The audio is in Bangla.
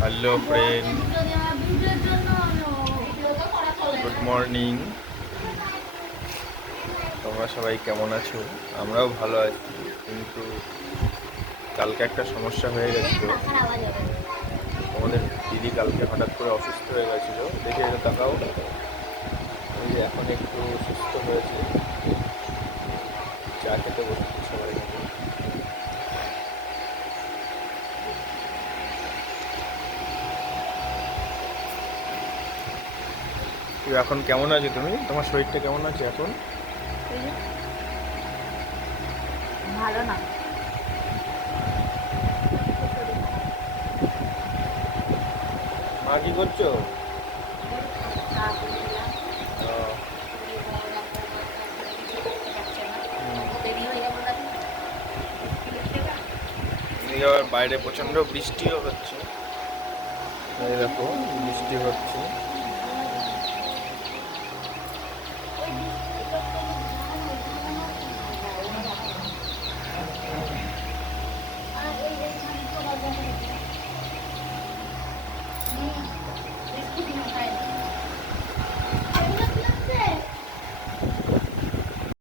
হ্যালো ফ্রেন্ড গুড মর্নিং তোমরা সবাই কেমন আছো? আমরাও ভালো আছি, কিন্তু কালকে একটা সমস্যা হয়ে গেছিল। আমাদের দিদি কালকে হঠাৎ করে অসুস্থ হয়ে গেছিল। দেখে এটা তাকাও। ওই এখন একটু সুস্থ হয়েছে। চা খেতে বসেছি এখন কেমন আছো তুমি? তোমার শরীরটা কেমন আছে এখন? ভালো না। মা কি করছ? বাইরে প্রচণ্ড বৃষ্টিও হচ্ছে। এই দেখো বৃষ্টি হচ্ছে। keeping her head.